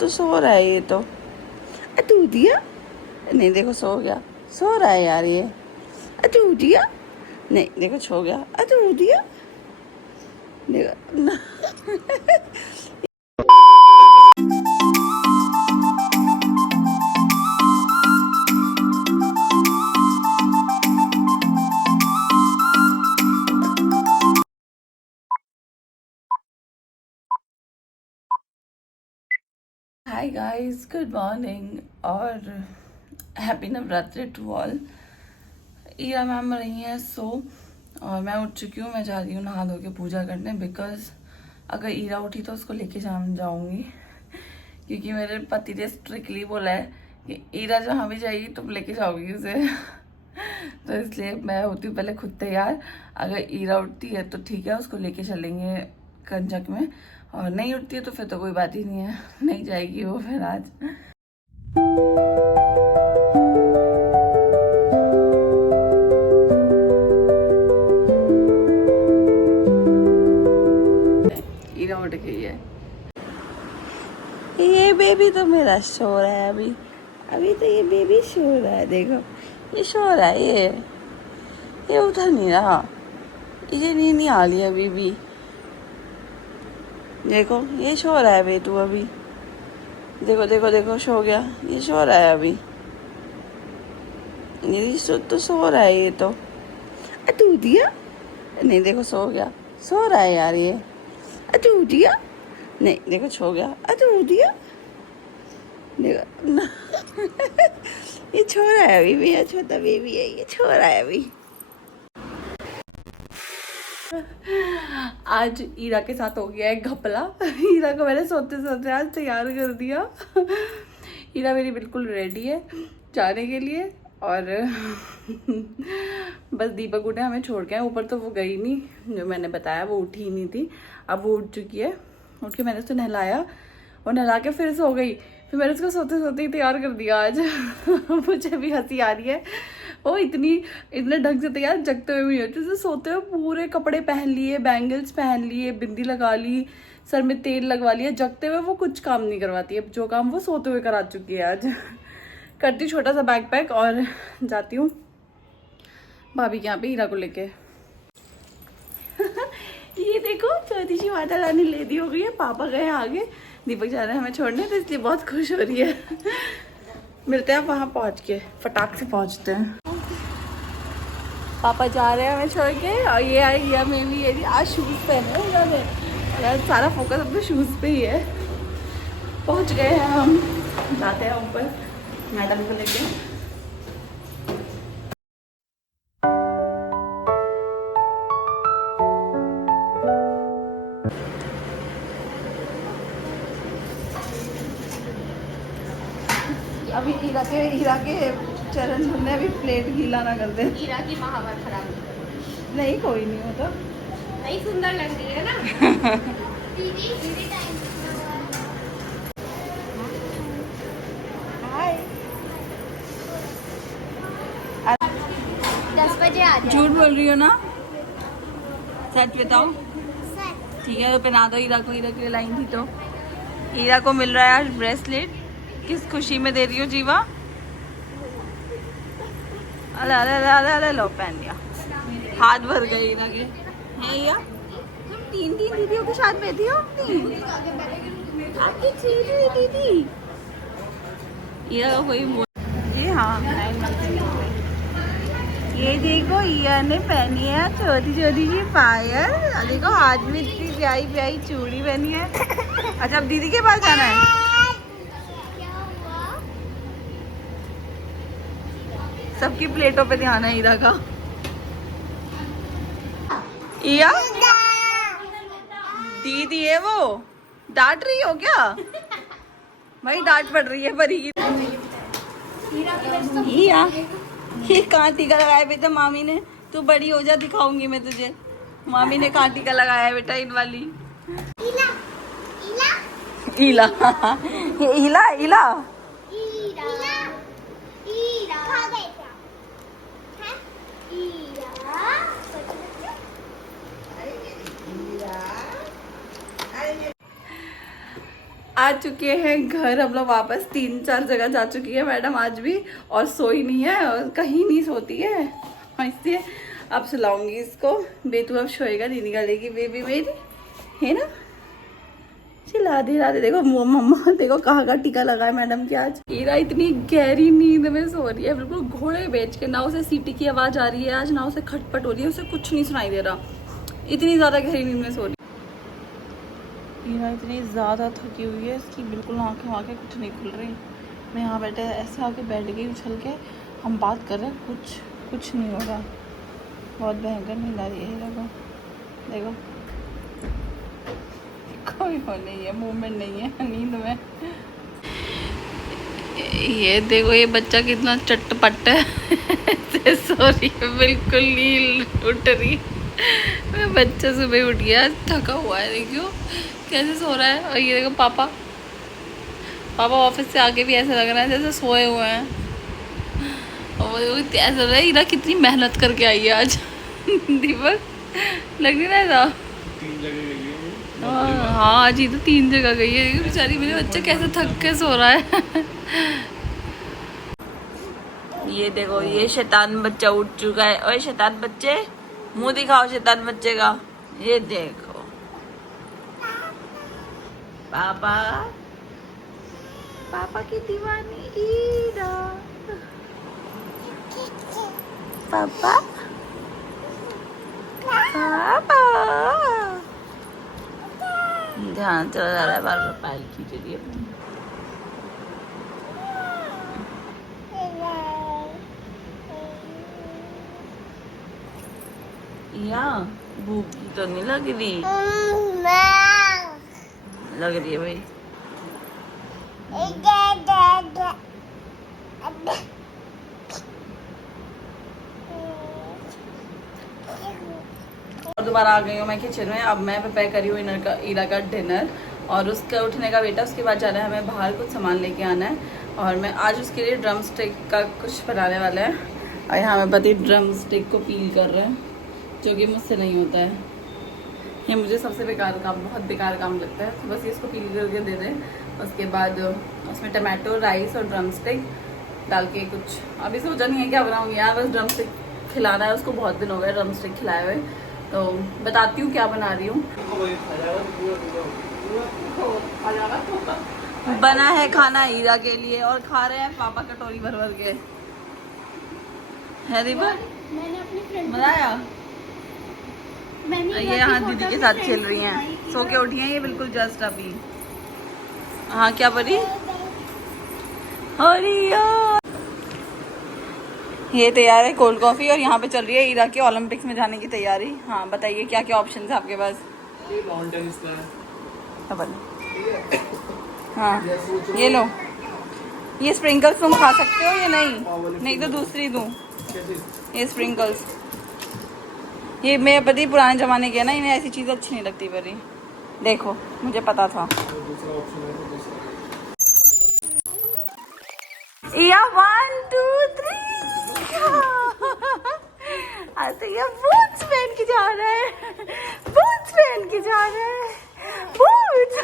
तो सो रहा है ये तो। तू दिया नहीं, देखो सो गया, सो रहा है यार ये। तू दिया नहीं, देखो सो गया। तू दिया देखो ना। हाय गाइस, गुड मॉर्निंग और happy Navratri to all. Ira ma'am रही हैं सो, और मैं उठ चुकी हूँ। मैं जा रही हूँ नहा धो के पूजा करने, बिकॉज अगर ईरा उठी तो उसको लेके जाऊँगी, क्योंकि मेरे पति ने स्ट्रिक्टली बोला है कि ईरा जहाँ भी जाएगी तुम लेके जाओगी उसे। तो इसलिए मैं होती हूँ पहले खुद तैयार। अगर ईरा उठती है तो ठीक है, उसको लेके चलेंगे कंचक में, और नहीं उठती है तो फिर तो कोई बात ही नहीं है, नहीं जाएगी वो फिर आज। ईरा उठ गई है। ये बेबी तो मेरा सो रहा है अभी। अभी तो ये बेबी सो रहा है, देखो ये सो रहा है। ये उठा नहीं रहा, ये नींद नहीं आ रही अभी भी। देखो ये सो रहा है बेटू अभी। देखो देखो देखो सो गया, ये सो रहा है अभी। ये तो सो रहा है ये तो। तू दिया नहीं, देखो सो गया, सो रहा है यार ये। तू दिया नहीं, देखो सो गया। तू दिया देखो ना। ये छोरा है अभी भी, छोटा बेबी है ये, छोरा है अभी। आज ईरा के साथ हो गया है घपला। ईरा को मैंने सोते सोते आज तैयार कर दिया। ईरा मेरी बिल्कुल रेडी है जाने के लिए, और बस दीपक उठे हमें छोड़ के। ऊपर तो वो गई नहीं, जो मैंने बताया वो उठी ही नहीं थी। अब वो उठ चुकी है। उठ के मैंने उसको नहलाया और नहला के फिर सो गई। फिर मैंने उसको सोते सोते ही तैयार कर दिया आज। मुझे भी हंसी आ रही है, वो इतने ढंग से तैयार जगते हुए भी नहीं होती। जैसे सोते हुए पूरे कपड़े पहन लिए, बैंगल्स पहन लिए, बिंदी लगा ली, सर में तेल लगवा लिया। जगते हुए वो कुछ काम नहीं करवाती है, जो काम वो सोते हुए करा चुकी है आज। करती हूँ छोटा सा बैग पैक और जाती हूँ भाभी के यहाँ पे हीरा को लेके। ये देखो छोटी सी माता रानी लेडी हो गई है। पापा गए आगे, दीपक जा रहे हैं हमें छोड़ने, तो इसलिए बहुत खुश हो रही है। मिलते हैं वहां पहुंच के, फटाक से पहुंचते हैं। पापा जा रहे हैं हमें छोड़ के, और ये आई हमें भी। ये आज शूज पहने उन्होंने, यार सारा फोकस अपने शूज पे ही है। पहुंच गए हैं हम, जाते हैं ऊपर मैडम को लेके। अभी हीरा के चरण धुलने, अभी प्लेट गीला ना कर दे। हीरा की महावर खराब नहीं कोई नहीं होता, नहीं सुंदर लग रही है ना। दीदी हाय। 10 बजे आ जाए। झूठ बोल रही हो ना, सच बताओ। ठीक है तो पहना दो हीरा को, हीरा के लिए लाई थी तो। हीरा को मिल रहा है आज ब्रेसलेट। किस खुशी में दे रही हो जीवा? अरे अरे अरे अरे अरे लो, पहन लिया। हाथ भर गए हीरा के। है या तुम तीन दीदियों के साथ बैठी हो अपनी? आपकी दीदी हीरा का कोई जी हाँ। ये देखो ईया ने पहनी है छोटी छोटी सी पायल। देखो हाथ में इतनी प्यारी प्यारी चूड़ी पहनी है। अच्छा अब दीदी के पास जाना है। सबकी प्लेटों पे ध्यान है ईरा का। ईया दीदी है वो, डांट रही हो क्या? भाई डांट पड़ रही है परी की। ईया ये कहाँ टीका लगाया बेटा मामी ने? तू बड़ी हो जा, दिखाऊंगी मैं तुझे। मामी ने कहाँ टीका लगाया है बेटा इन वाली? ईला ईला ईला आ चुके हैं घर हम लोग वापस। 3-4 जगह जा चुकी है मैडम आज भी, और सोई नहीं है और कहीं नहीं सोती है, इसलिए अब सुलाऊंगी इसको। बेटू अब सोएगा, नहीं निकालेगी बेबी मेरी, है ना। चिल्ला दे देखो मम्मा, देखो कहाँ का टीका लगा है मैडम की आज। ईरा इतनी गहरी नींद में सो रही है, बिल्कुल घोड़े बेच के। ना उसे सीटी की आवाज आ रही है आज, ना उसे खटपट हो रही है, उसे कुछ नहीं सुनाई दे रहा, इतनी ज्यादा गहरी नींद में सो रही है। ईरा इतनी ज़्यादा थकी हुई है, इसकी बिल्कुल आंखें वाँखें कुछ नहीं खुल रही। मैं यहाँ बैठे ऐसे आके बैठ गई उछल के, हम बात कर रहे हैं, कुछ नहीं हो रहा। बहुत भयंकर नींद आ रही है हीरा को। देखो कोई हो नहीं है, मूवमेंट नहीं है नींद में। ये देखो ये बच्चा कितना चटपट है सो रही है, बिल्कुल नींद उठ रही। बच्चा सुबह उठ गया, थका हुआ है, देखियो कैसे सो रहा है। और ये देखो पापा ऑफिस से आके भी ऐसा लग रहा है जैसे सोए हुए हैं। और ऐसा लग रहा है ईरा कितनी मेहनत करके आई है आज। दीपक लग नहीं रहा था। 3 जगह गई है। हाँ आज ही तो 3 जगह गई है बेचारी। मेरे बच्चा कैसे थक के सो रहा है। ये देखो ये शैतान बच्चा उठ चुका है। ओए शैतान बच्चे, मुंह दिखाओ शैतान बच्चे का। ये देखो पापा की दीवानी ईरा। पापा ध्यान चला जा रहा है, बार बार पैर खींच रही है। या भूख तो नहीं लग रही? लग रही है भाई। और दोबारा आ गई हूँ मैं किचन में। अब मैं प्रिपेयर करी हूँ ईरा का डिनर, और उसका उठने का बेटा, उसके बाद जाना है हमें बाहर, कुछ सामान लेके आना है। और मैं आज उसके लिए ड्रम स्टिक का कुछ बनाने वाला है। और यहाँ मैं पति ड्रम स्टिक को पील कर रहे हैं, जो कि मुझसे नहीं होता है। ये मुझे सबसे बेकार काम, बहुत बेकार काम लगता है। तो बस इसको पील करके दे दें। उसके बाद उसमें टमाटो, राइस और ड्रम स्टिक डाल के कुछ, अभी सोचा नहीं है क्या बनाऊँगी यार। बस ड्रम स्टिक खिलाना है उसको, बहुत दिन हो गए ड्रम स्टिक खिलाए हुए। तो बताती हूँ क्या बना रही हूँ। बना है खाना ईरा के लिए, और खा रहे हैं पापा कटोरी भर भर के। है दीपक बनाया? ये यहाँ दीदी के साथ खेल रही हैं, सो के उठी हैं ये बिल्कुल जस्ट अभी। हाँ क्या बनी? ये तैयार है कोल्ड कॉफी, और यहाँ पे चल रही है ईरा की ओलंपिक्स में जाने की तैयारी। हाँ बताइए क्या क्या ऑप्शन है आपके पास? ये माउंटेन स्लाइड। हाँ ये लो, ये स्प्रिंकल्स तुम खा सकते हो या नहीं? नहीं तो दूसरी दूँ? ये स्प्रिंकल्स, ये मेरे पति पुराने जमाने के ना, इन्हें ऐसी चीज़ अच्छी नहीं लगती परी। देखो मुझे पता था। दूसरा ऑप्शन है तो दूसरा। या 1 2 3 तो ये बूट्स पहन के जा रहा है, बूट्स पहन के जा रहा है, बूट्स।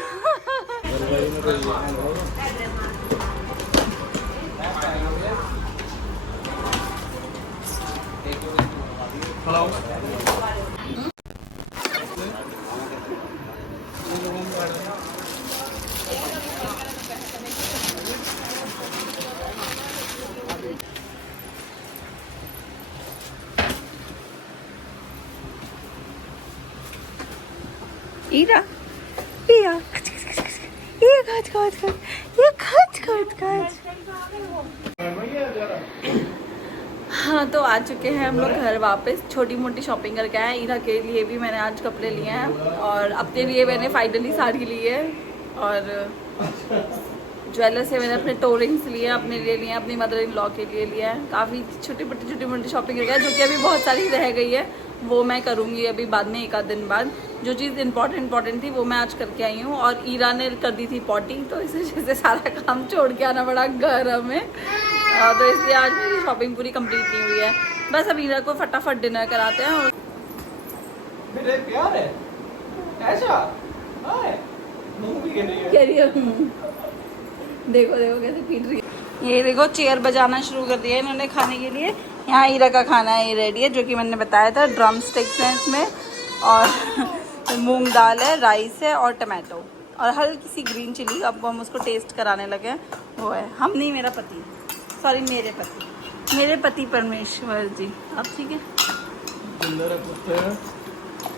ईरा ये खच खच खच, ये खच खच खच। हाँ तो आ चुके हैं हम लोग घर वापस। छोटी मोटी शॉपिंग करके आए। ईरा के लिए भी मैंने आज कपड़े लिए हैं, और अपने लिए मैंने फाइनली साड़ी ली है, और ज्वेलर से मैंने अपने टोरिंग्स लिए, अपने लिए लिए, अपनी मदर इन लॉ के लिए लिया है। काफ़ी छोटी मोटी शॉपिंग करके आए, जो कि अभी बहुत सारी रह गई है, वो मैं करूँगी अभी बाद में, 1 आध दिन बाद। जो चीज़ इम्पॉर्टेंट थी वो मैं आज करके आई हूँ। और ईरा ने कर दी थी पॉटी, तो इस वजह से सारा काम छोड़ के आना पड़ा घर हमें। तो इसलिए आज मेरी शॉपिंग पूरी कंप्लीट नहीं हुई है। बस अब ईरा को फटाफट डिनर कराते हैं। और मेरे प्यार है ऐसा। हाय मम्मी भी कह रही है कह रही है देखो देखो कैसे पीट रही है। ये देखो चेयर बजाना शुरू कर दिया इन्होंने खाने के लिए। यहाँ ईरा का खाना है, ये रेडी है, जो कि मैंने बताया था। ड्रम स्टिक्स हैं इसमें, और मूंग दाल है, राइस है, और टमाटो, और हल्की सी ग्रीन चिली। अब हम उसको टेस्ट कराने लगे हैं। वो है, हम नहीं, मेरा पति, सॉरी मेरे पति परमेश्वर जी। अब ठीक है,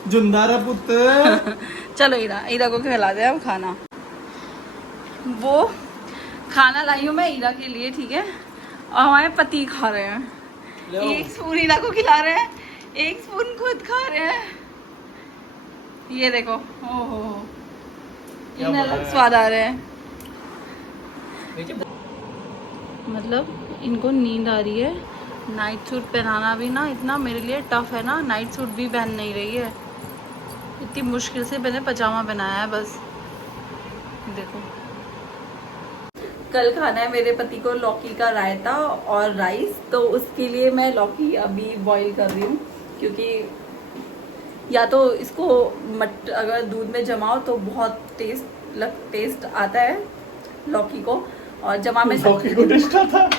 जुंदारा पुत्र चलो ईरा को खिला दे अब खाना। वो खाना लाई हूँ मैं ईरा के लिए, ठीक है, और हमारे पति खा रहे हैं। एक स्पून ईरा को खिला रहे हैं, एक स्पून खुद खा रहे हैं। ये देखो, ओहो, इन अलग स्वाद आ रहे हैं। मतलब इनको नींद आ रही है। नाइट सूट पहनाना भी ना इतना मेरे लिए टफ है ना, नाइट सूट भी पहन नहीं रही है। इतनी मुश्किल से मैंने पजामा पहनाया है बस। देखो, कल खाना है मेरे पति को लौकी का रायता और राइस, तो उसके लिए मैं लौकी अभी बॉईल कर रही हूँ, क्योंकि या तो इसको अगर दूध में जमाओ तो बहुत टेस्ट आता है लौकी को, और जमा में लौकी को टेस्ट आता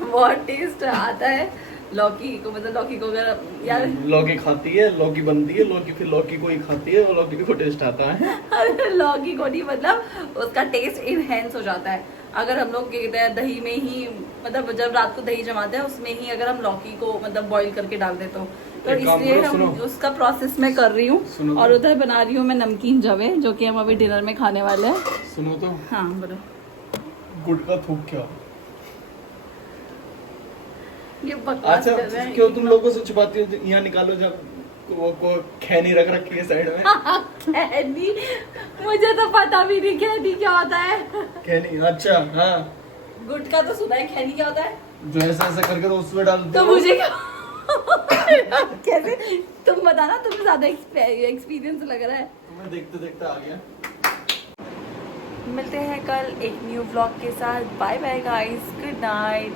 बहुत टेस्ट आता है लौकी को। मतलब लौकी को अगर यार लौकी खाती है, लौकी बनती है, लौकी फिर लौकी को ही खाती है और लौकी को टेस्ट आता है। लौकी को नहीं, मतलब उसका टेस्ट इनहेंस हो जाता है। अगर हम लोग क्या कहते हैं दही में ही, मतलब जब रात को दही जमाते हैं उसमें ही अगर हम लौकी को मतलब बॉईल करके डाल दे तो इसलिए हम उसका प्रोसेस मैं कर रही हूँ। और उधर बना रही हूँ मैं नमकीन जवे, जो कि हम अभी डिनर में खाने वाले हैं। सुनो तो, हाँ बोलो। गुटका थूक क्या? ये बकवास अच्छा, कर रहे हैं। क्यों तुम लोगों से छुपाती हो? यहाँ निकालो, जब वो खैनी रख रखी है साइड में। खैनी, मुझे तो पता भी नहीं खैनी क्या होता है। खैनी, अच्छा हाँ, गुटका तो सुना है, खैनी क्या होता है? जो ऐसा ऐसा करके तो उसमें डालते तो हो। मुझे कैसे, तुम बताना, तुम्हें ज्यादा एक्सपीरियंस लग रहा है। तुम्हें देखते देखते आ गया। मिलते हैं कल एक न्यू व्लॉग के साथ। Bye bye guys, good night.